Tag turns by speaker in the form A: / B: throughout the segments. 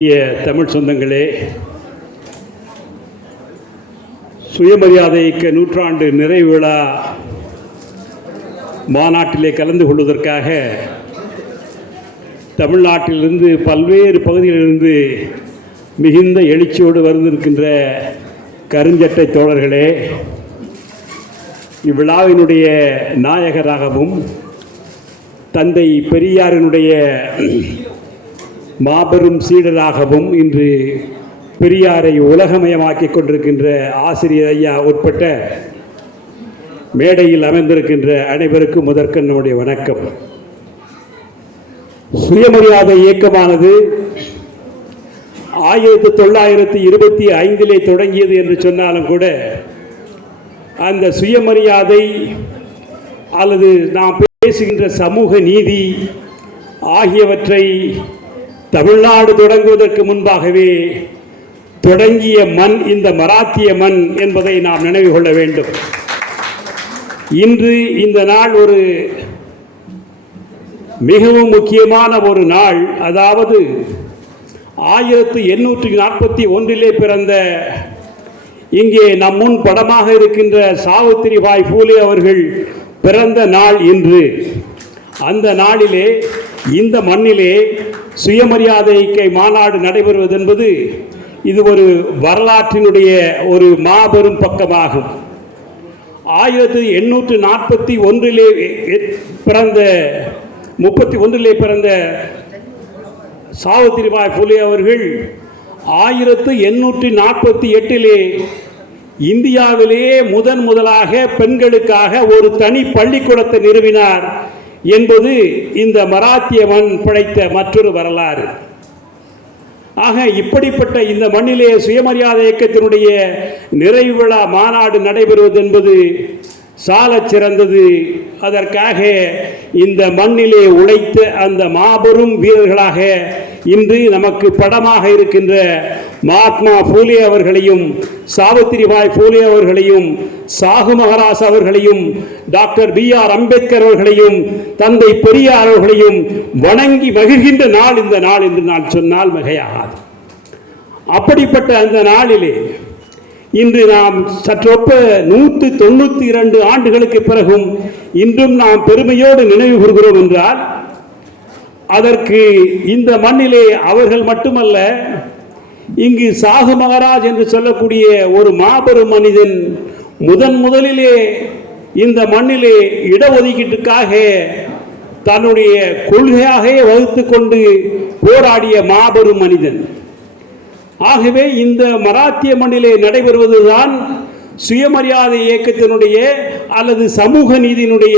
A: தமிழ் சொந்தங்களே சுயமரியாதைக்கு நூற்றாண்டு நிறைவு விழா மாநாட்டிலே கலந்து கொள்வதற்காக தமிழ்நாட்டிலிருந்து பல்வேறு பகுதிகளிலிருந்து மிகுந்த எழுச்சியோடு வந்திருக்கின்ற கருஞ்சட்டை தோழர்களே இவ்விழாவினுடைய நாயகராகவும் தந்தை பெரியாரினுடைய மாபெரும் சீடராகவும் இன்று பெரியாரை உலகமயமாக்கி கொண்டிருக்கின்ற ஆசிரியர் ஐயா உட்பட்ட மேடையில் அமைந்திருக்கின்ற அனைவருக்கும் முதற்கண்ணனுடைய வணக்கம். சுயமரியாதை இயக்கமானது ஆயிரத்தி தொள்ளாயிரத்தி இருபத்தி ஐந்திலே தொடங்கியது என்று சொன்னாலும் கூட அந்த சுயமரியாதை அல்லது நாம் பேசுகின்ற சமூக நீதி ஆகியவற்றை தமிழ்நாடு தொடங்குவதற்கு முன்பாகவே தொடங்கிய மண் இந்த மராத்திய மண் என்பதை நாம் நினைவு கொள்ள வேண்டும். இன்று இந்த நாள் ஒரு மிகவும் முக்கியமான ஒரு நாள். அதாவது ஆயிரத்து எண்ணூற்றி நாற்பத்தி ஒன்றிலே பிறந்த இங்கே நம் முன் படமாக இருக்கின்ற சாவித்திரிபாய் பூலே அவர்கள் பிறந்த நாள் இன்று. அந்த நாளிலே இந்த மண்ணிலே சுயமரியாதைக்கை மாநாடு நடைபெறுவது என்பது இது ஒரு வரலாற்றினுடைய ஒரு மாபெரும் பக்கமாகும். ஆயிரத்தி எண்ணூற்று நாற்பத்தி ஒன்றிலே பிறந்த முப்பத்தி ஒன்றிலே பிறந்த சாவித்திரிபாய் புலே அவர்கள் ஆயிரத்து எண்ணூற்றி நாற்பத்தி எட்டிலே இந்தியாவிலேயே முதன் முதலாக பெண்களுக்காக ஒரு தனி பள்ளிக்கூடத்தை நிறுவினார். என்பது இந்த மராத்திய மண் படைத்த மற்றொரு வரலாறு. ஆக இப்படிப்பட்ட இந்த மண்ணிலே சுயமரியாதை இயக்கத்தினுடைய நிறைவு விழா மாநாடு நடைபெறுவது என்பது சாலச் சிறந்தது. அதற்காக இந்த மண்ணிலே உழைத்த அந்த மாபெரும் வீரர்களாக இன்று நமக்கு படமாக இருக்கின்ற மகாத்மா பூலே அவர்களையும் சாவித்திரிபாய் பூலே அவர்களையும் சாகு மகராஜ் அவர்களையும் டாக்டர் பி ஆர் அம்பேத்கர் அவர்களையும் தந்தை பெரியார் அவர்களையும் வணங்கி மகிழ்கின்ற நாள் இந்த நாள் என்று நான் சொன்னால் மிகையாகாது. அப்படிப்பட்ட அந்த நாளிலே இன்று நாம் சற்றொப்ப நூற்று தொண்ணூற்றி இரண்டு ஆண்டுகளுக்கு பிறகும் இன்றும் நாம் பெருமையோடு நினைவு கூறுகிறோம் என்றால் அதற்கு இந்த மண்ணிலே அவர்கள் மட்டுமல்ல இங்கு சாகு மகாராஜ் என்று சொல்லக்கூடிய ஒரு மாபெரும் மனிதன் முதன் முதலிலே இந்த மண்ணிலே இடஒதுக்கீட்டுக்காக தன்னுடைய கொள்கையாகவே வகுத்து கொண்டு போராடிய மாபெரும் மனிதன். ஆகவே இந்த மராத்திய மண்ணிலே நடைபெறுவதுதான் சுயமரியாதை இயக்கத்தினுடைய அல்லது சமூக நீதியினுடைய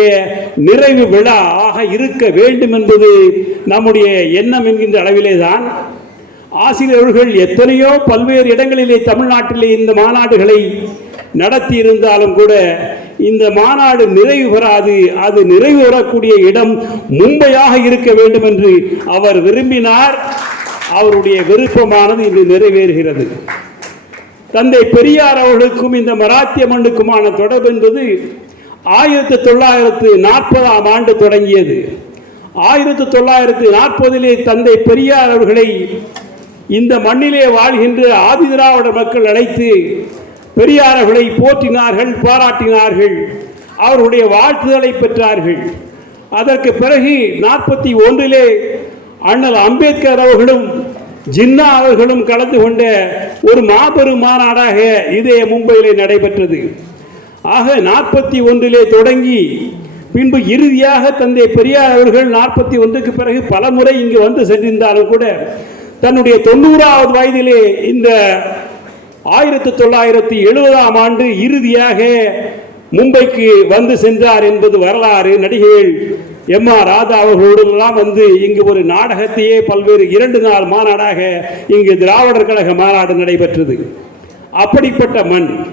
A: நிறைவு விழா ஆக இருக்க வேண்டும் என்பது நம்முடைய எண்ணம் என்கின்ற அளவிலே தான் ஆசிரியர்கள் எத்தனையோ பல்வேறு இடங்களிலே தமிழ்நாட்டிலே இந்த மாநாடுகளை நடத்தி இருந்தாலும் கூட இந்த மாநாடு நிறைவு பெறாது அது நிறைவு பெறக்கூடிய இடம் மும்பையாக இருக்க வேண்டும் என்று அவர் விரும்பினார். அவருடைய விருப்பமானது இன்று நிறைவேறுகிறது. தந்தை பெரியார் அவர்களுக்கும் இந்த மராத்திய மண்ணுக்குமான தொடர்பு என்பது ஆயிரத்தி தொள்ளாயிரத்து நாற்பதாம் ஆண்டு தொடங்கியது. ஆயிரத்தி தொள்ளாயிரத்து நாற்பதிலே தந்தை பெரியார் அவர்களை இந்த மண்ணிலே வாழ்கின்ற ஆதிதிராவிட மக்கள் அழைத்து பெரியார் அவர்களை போற்றினார்கள் பாராட்டினார்கள். அவருடைய வாழ்த்துதலை பெற்றார்கள். அதற்கு பிறகு நாற்பத்தி ஒன்றிலே அண்ணல் அம்பேத்கர் அவர்களும் ஜின்னா அவர்களும் கலந்து கொண்ட ஒரு மாபெரும் மாநாடாக இதே மும்பையிலே நடைபெற்றது. ஆக நாற்பத்தி ஒன்றிலே தொடங்கி பின்பு இறுதியாக தந்தை பெரியார் அவர்கள் நாற்பத்தி ஒன்றுக்கு பிறகு பல முறை இங்கு வந்து சென்றிருந்தாலும் கூட தன்னுடைய தொண்ணூறாவது வயதிலே இந்த ஆயிரத்தி தொள்ளாயிரத்தி எழுபதாம் ஆண்டு இறுதியாக மும்பைக்கு வந்து சென்றார் என்பது வரலாறு நடிகைகள் எம் ஆர் ராதா அவர்களோடெல்லாம் வந்து இங்கு ஒரு நாடகத்தையே பல்வேறு இரண்டு நாள் மாநாடாக இங்கு திராவிடர் கழக மாநாடு நடைபெற்றது. அப்படிப்பட்ட மண்.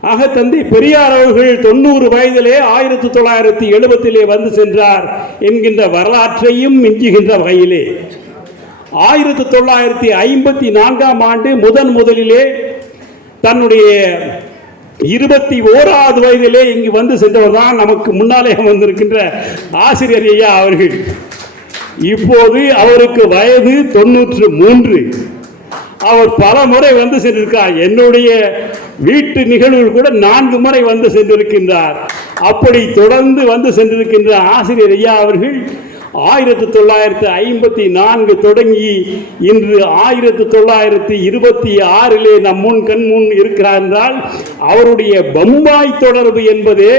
A: ஆக தந்தை பெரியார் அவர்கள் தொண்ணூறு வயதிலே ஆயிரத்தி தொள்ளாயிரத்தி எழுபத்திலே வந்து சென்றார் என்கின்ற வரலாற்றையும் மிஞ்சுகின்ற வகையிலே. ஆயிரத்தி தொள்ளாயிரத்தி ஐம்பத்தி நான்காம் ஆண்டு முதன் முதலிலே தன்னுடைய இருபத்தி ஓராவது வயதிலே இங்கு வந்து சென்றவர் தான் நமக்கு முன்னாலே வந்திருக்கின்ற ஆசிரியர் ஐயா அவர்கள். இப்போது அவருக்கு வயது தொன்னூற்று மூன்று. அவர் பல முறை வந்து சென்றிருக்கார் என்னுடைய வீட்டு நிகழ்வில் கூட நான்கு முறை வந்து சென்றிருக்கின்றார். அப்படி தொடர்ந்து வந்து சென்றிருக்கின்ற ஆசிரியர் ஐயா அவர்கள் ஆயிரத்தி தொள்ளாயிரத்தி ஐம்பத்தி நான்கு தொடங்கி இன்று ஆயிரத்தி தொள்ளாயிரத்தி இருபத்தி ஆறிலே நம் முன் கண் முன் இருக்கிறார் என்றால் அவருடைய பம்பாய் தொடர்பு என்பதே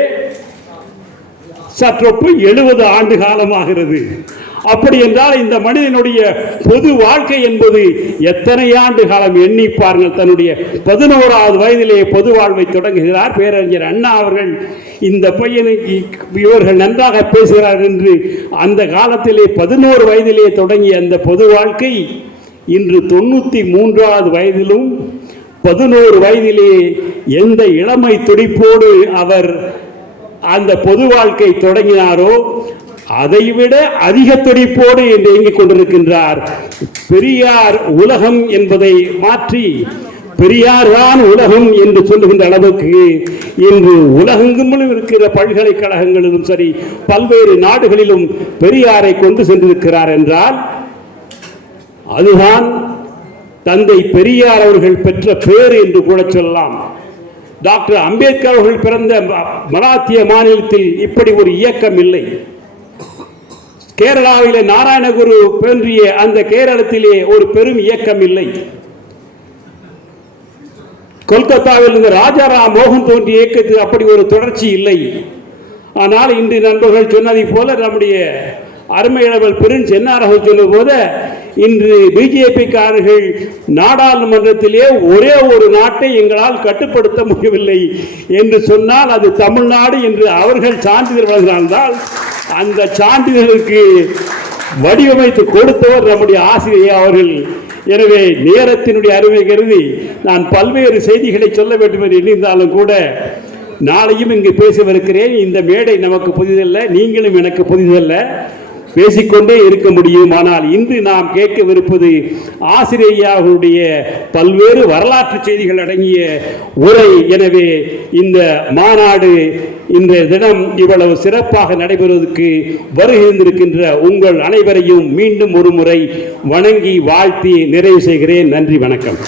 A: சற்றொப்பு எழுபது ஆண்டு காலமாகிறது. அப்படி என்றால் இந்த மனிதனுடைய பொது வாழ்க்கை என்பது எத்தனை ஆண்டு காலம் எண்ணி பாருங்கள் தன்னுடைய பதினோராவது வயதிலேயே பொது வாழ்வை தொடங்குகிறார். பேரறிஞர் அண்ணா அவர்கள் இந்த பையனுக்கு இவர்கள் நன்றாக பேசுகிறார் என்று அந்த காலத்திலே பதினோரு வயதிலே தொடங்கிய அந்த பொது வாழ்க்கை இன்று தொண்ணூற்றி மூன்றாவது வயதிலும் பதினோரு வயதிலே எந்த இளமை துடிப்போடு அவர் அந்த பொது வாழ்க்கை தொடங்கினாரோ அதைவிட அதிக துடிப்போடு என்று இயங்கிக் கொண்டிருக்கின்றார். பெரியார் உலகம் என்பதை மாற்றி பெரியார் தான் உலகம் என்று சொல்லுகின்ற அளவுக்கு இன்று உலகெங்கும் இருக்கிற பல்கலைக்கழகங்களிலும் சரி பல்வேறு நாடுகளிலும் பெரியாரை கொண்டு சென்றிருக்கிறார் என்றால் அதுதான் தந்தை பெரியார் அவர்கள் பெற்ற பேர் என்று கூட சொல்லலாம். டாக்டர் அம்பேத்கர் அவர்கள் பிறந்த ம- மராத்திய மாநிலத்தில் இப்படி ஒரு இயக்கம் இல்லை. கேரளாவிலே நாராயணகுரு தோன்றிய அந்த கேரளத்திலே ஒரு பெரும் இயக்கம் இல்லை. கொல்கத்தாவில் இருந்த ராஜாராம் மோகன் தோன்றிய இயக்கத்தில் அப்படி ஒரு தொடர்ச்சி இல்லை. ஆனால் இன்று நண்பர்கள் சொன்னதைப் போல நம்முடைய அருமையளவல் பெருஞ் சென்னார் சொல்லும் சொன்னது இன்று பிஜேபிக்காரர்கள் நாடாளுமன்றத்திலே ஒரே ஒரு நாட்டை எங்களால் கட்டுப்படுத்த முடியவில்லை என்று சொன்னால் அது தமிழ்நாடு என்று அவர்கள் சான்றிதழ் வழங்கினால்தான் அந்த சான்றிதழுக்கு வடிவமைத்து கொடுத்தவர் நம்முடைய ஆசிரியர் அவர்கள். எனவே நேரத்தினுடைய அருமை கருதி நான் பல்வேறு செய்திகளை சொல்ல வேண்டும் என்று எண்ணியிருந்தாலும் கூட நாளையும் இங்கு பேசவிருக்கிறேன். இந்த மேடை நமக்கு புதிதல்ல நீங்களும் எனக்கு புதிதல்ல. பேசிக்கொண்டே இருக்க முடியும். ஆனால் இன்று நாம் கேட்கவிருப்பது ஆசிரியாவுடைய பல்வேறு வரலாற்று செய்திகள் அடங்கிய உரை. எனவே இந்த மாநாடு இந்த தினம் இவ்வளவு சிறப்பாக நடைபெறுவதற்கு வருகின்றிருக்கின்ற உங்கள் அனைவரையும் மீண்டும் ஒரு முறை வணங்கி வாழ்த்தி நிறைவு செய்கிறேன். நன்றி வணக்கம்.